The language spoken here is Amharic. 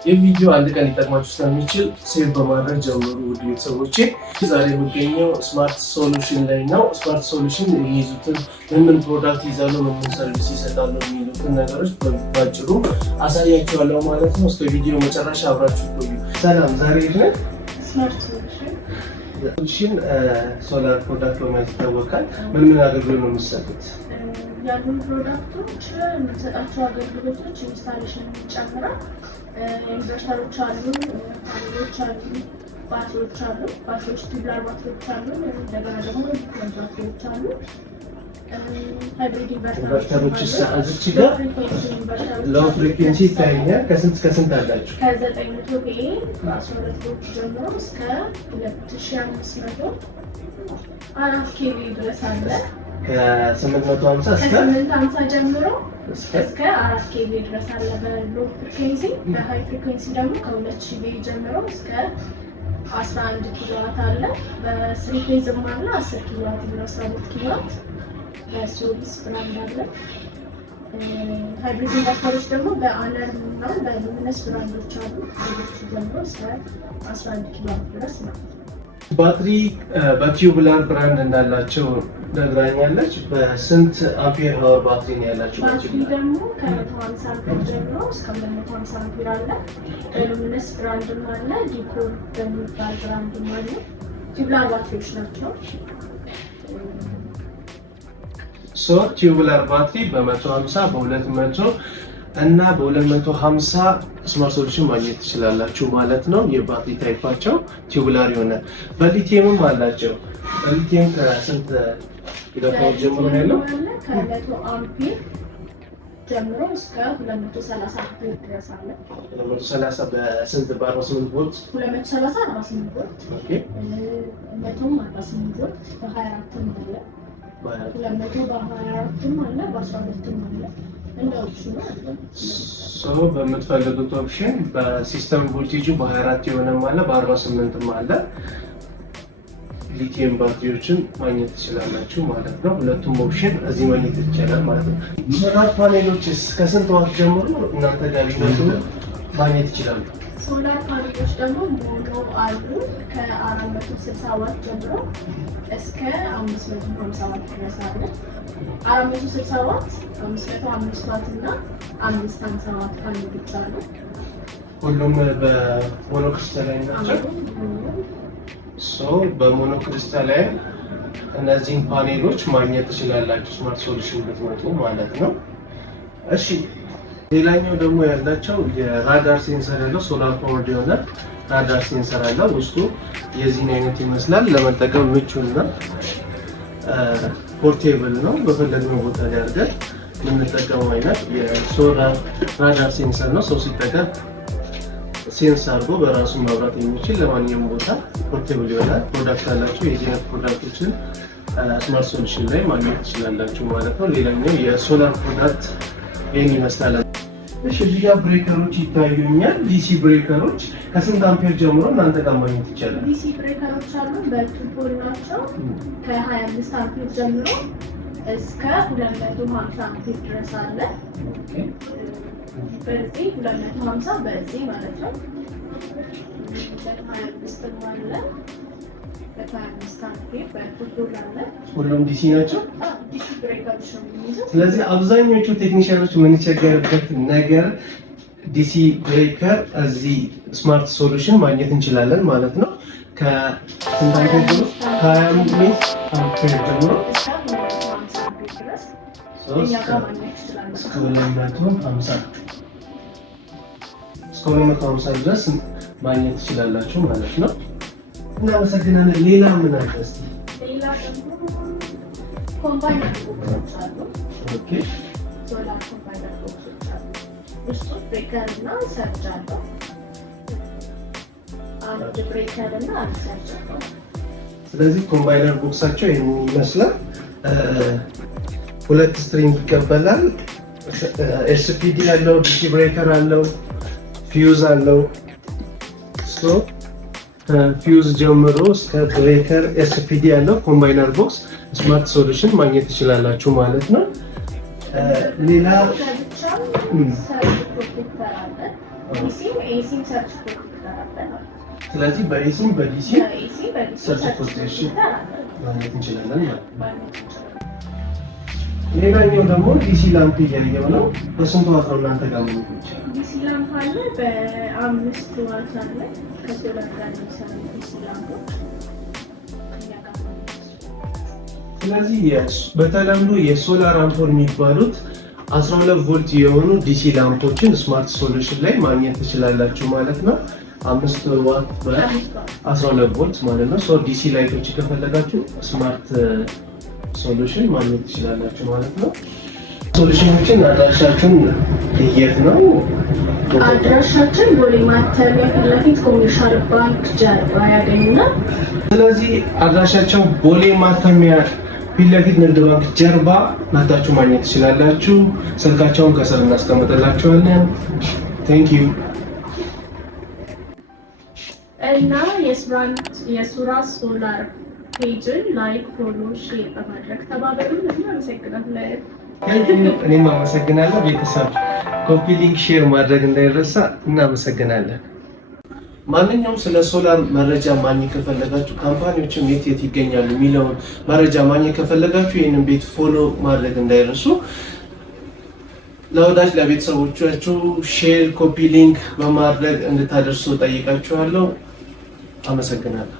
የቪዲዮ አንድ ቀን ሊጠቅማችሁ ስለሚችል ሴቭ በማድረግ ጀምሩ ውድ ቤተሰቦቼ። ዛሬ የሚገኘው ስማርት ሶሉሽን ላይ ነው። ስማርት ሶሉሽን የሚይዙትን ምን ፕሮዳክት ይዛሉ፣ ምን ሰርቪስ ይሰጣሉ የሚሉትን ነገሮች ባጭሩ አሳያችኋለሁ ማለት ነው። እስከ ቪዲዮ መጨረሻ አብራችሁ ቆዩ። ሰላም፣ ዛሬ ነው ስማርት ሶሉሽን ሶላር ፕሮዳክት በማለት ይታወቃል። ምን አገልግሎት ነው የሚሰጡት? ያሉን ፕሮዳክቶች የምንሰጣቸው አገልግሎቶች ኢንስታሌሽን ጨምራል። ኢንቨርተሮች አሉ፣ ፓኔሎች አሉ፣ ባትሪዎች አሉ። ባትሪዎች ቱቡላር ባትሪዎች አሉ። እንደገና ደግሞ ባትሪዎች አሉ። ሃይብሪድ ኢንቨርተሮች እዚች ጋር ሎው ፍሪኩዌንሲ ይታየኛል። ከስንት እስከ ስንት አላችሁ? ከ900 ቪኤ 12 ቮልት ጀምሮ እስከ 2500 4 ኬቪ ድረስ አለ። ከ850 እስከ 850 ጀምሮ እስከ 4 ኬቪ ድረስ አለ በሎው ፍሪኩዌንሲ። በሃይ ፍሪኩዌንሲ ደግሞ ከ2000 ቪኤ ጀምሮ እስከ 11 ኪሎዋት አለ። በስሪ ፌዝም አለ 10 ኪሎዋት እና 12 ኪሎዋት በሶሊስ ብራንድ አለ። ሃይብሪድ ኢንቨርተሮች ደግሞ በአለርም እና በሉሚነስ ብራንዶች አሉ። ሌሎቹ ደግሞ እስከ 11 ኪሎዋት ድረስ ነው። ባትሪ በቱቡላር ብራንድ እንዳላቸው ነግራኛለች። በስንት አምፔር ሀወር ባትሪ ነው ያላቸው? ባትሪ ደግሞ ከ150 አምፔር ጀምሮ እስከ 250 አምፔር አለ። ሉሚነስ ብራንድም አለ፣ ዲኮር በሚባል ብራንድም አለ። ቱቡላር ባትሪዎች ናቸው። ቱቡላር ባትሪ በ150 በ200 እና በ250 ስማርት ሶሉሽን ማግኘት ትችላላችሁ ማለት ነው። የባትሪ ታይፓቸው ቱቡላር የሆነ በሊቲየምም አላቸው። በሊቲየም ከስንት ኪሎዋት ጀምሮ ነው ያለው? ከ100 አምፔር ጀምሮ እስከ 230 አምፔር ድረስ አለ። 230 በስንት? በ48 ቮልት 230 48 ቮልት ኦኬ። 148 ቮልት በ24 አለ። በ200 በ24 አለ፣ በ12 አለ። በምትፈልጉት ኦፕሽን በሲስተም ቮልቴጁ በ24 የሆነም አለ፣ በ48ም አለ። ሊቲየም ባትሪዎችን ማግኘት ትችላላችሁ ማለት ነው። ሁለቱም ኦፕሽን እዚህ ማግኘት ይቻላል ማለት ነው። ሶላር ፓኔሎችስ ከስንት ዋት ጀምሮ እናንተ ጋር ሊመጡ ማግኘት ይችላሉ? ሶላር ፓኔሎች ደግሞ ሞኖ አሉ ከ460 ዋት ጀምሮ እስከ 550 ዋት ድረስ አለ። 460 ዋት፣ 505 ዋት እና 550 ዋት ፓኔሎች አሉ። ሁሉም በሞኖክሪስታላይን ናቸው። በሞኖክሪስታላይን እነዚህን ፓኔሎች ማግኘት ትችላላችሁ ስማርት ሶሉሽን ብትመጡ ማለት ነው። እሺ፣ ሌላኛው ደግሞ ያላቸው የራዳር ሴንሰር ያለው ሶላር ፓወርድ የሆነ ራዳር ሴንሰር አለው። ውስጡ የዚህን አይነት ይመስላል። ለመጠቀም ምቹና ፖርቴብል ነው። በፈለግነው ቦታ ላይ አድርገን የምንጠቀመው አይነት የሶላር ራዳር ሴንሰር ነው። ሰው ሲጠቀም ሴንስ አድርጎ በራሱ ማብራት የሚችል ለማንኛውም ቦታ ፖርቴብል ይሆናል። ፕሮዳክት አላቸው። የዚህ አይነት ፕሮዳክቶችን ስማርት ሶሉሽን ላይ ማግኘት ትችላላችሁ ማለት ነው። ሌላኛው የሶላር ፕሮዳክት ይህን ይመስላል። እሺ፣ እዚህ ጋር ብሬከሮች ይታዩኛል። ዲሲ ብሬከሮች ከስንት አምፔር ጀምሮ እናንተ ጋር ማግኘት ይቻላል? ዲሲ ብሬከሮች አሉ። በቱቦል ናቸው። ከ25 አምፔር ጀምሮ እስከ 250 አምፔር ድረስ አለ። በዚህ 250 በዚህ ማለት ነው። 25 አለ። ከ25 አምፔር በቱቦል አለ። ሁሉም ዲሲ ናቸው። ዲሲ ብሬከሮች ነው የሚይዙት። ስለዚህ አብዛኞቹ ቴክኒሻኖች የምንቸገርበት ነገር ዲሲ ብሬከር እዚህ ስማርት ሶሉሽን ማግኘት እንችላለን ማለት ነው። ከስንት አምፔር ጀምሮ? ከ25 አምፔር ጀምሮ እስከ 250 ድረስ ማግኘት ትችላላችሁ ማለት ነው። እናመሰግናለን። ሌላ ምን አለ እስቲ? ሌላ ደግሞ ኮምባይነር ቦክሶች አሉ። ኦኬ፣ ሶላር ኮምባይነር ቦክሶች አሉ። ውስጡ ብሬከር እና ሰርጅ አለው። አንድ ብሬከር እና አንድ ሰርጅ አለው። ስለዚህ ኮምባይነር ቦክሳቸው ይሄን ይመስላል። ሁለት ስትሪንግ ይቀበላል። ኤስፒዲ ያለው፣ ዲሲ ብሬከር አለው፣ ፊውዝ አለው። ፊውዝ ጀምሮ እስከ ብሬከር ኤስፒዲ ያለው ኮምባይነር ቦክስ ስማርት ሶሉሽን ማግኘት ትችላላችሁ ማለት ነው። ሌላ ሰርጅ ፕሮቴክተር አለ። ዲሲ ኤሲም ሰርቲፊኬት ይሰራል። ስለዚህ በኤሲም በዲሲ በኤሲ በዲሲ ሰርቲፊኬሽን ማግኘት እንችላለን ማለት ነው። ነው። ሌላኛው ደግሞ ዲሲ ላምፕ እያየው ነው። በስንት ዋት ነው እናንተ ጋር ምን ይችላል? ዲሲ ላምፕ አለ በ5 ዋት አለ። ከሶላር ጋር የሚሰራ ዲሲ ላምፕ። ስለዚህ በተለምዶ የሶላር አምፖል የሚባሉት 12 ቮልት የሆኑ ዲሲ ላምፖችን ስማርት ሶሉሽን ላይ ማግኘት ትችላላችሁ ማለት ነው። 5 ዋት በ12 ቮልት ማለት ነው። ሶ ዲሲ ላይቶች ከፈለጋችሁ ስማርት ሶሉሽን ማግኘት ትችላላችሁ ማለት ነው። ሶሉሽኖችን አድራሻችን የት ነው? አድራሻችን ቦሌ ማተሚያ ፊት ለፊት ኮሜርሻል ባንክ ጀርባ ያገኙናል። ስለዚህ አድራሻቸው ቦሌ ማተሚያ ፊት ለፊት ንግድ ባንክ ጀርባ መታችሁ ማግኘት ትችላላችሁ። ስልካቸውን ከስር እናስቀምጥላችኋለን። ቴንክ ዩ። እና የሱራ ሶላር ፔጅን ላይክ፣ ፎሎ፣ ሼር በማድረግ ተባበሩን። እናመሰግናለን። እኔም አመሰግናለሁ። ቤተሰብ ኮፒ ሊንክ ሼር ማድረግ እንዳይረሳ። እናመሰግናለን። ማንኛውም ስለ ሶላር መረጃ ማግኘት ከፈለጋችሁ ካምፓኒዎችም የት ይገኛሉ የሚለውን መረጃ ማግኘት ከፈለጋችሁ ይህንን ቤት ፎሎ ማድረግ እንዳይረሱ። ለወዳጅ ለቤተሰቦቻችሁ ሼር ኮፒ ሊንክ በማድረግ እንድታደርሱ ጠይቃችኋለሁ። አመሰግናለሁ።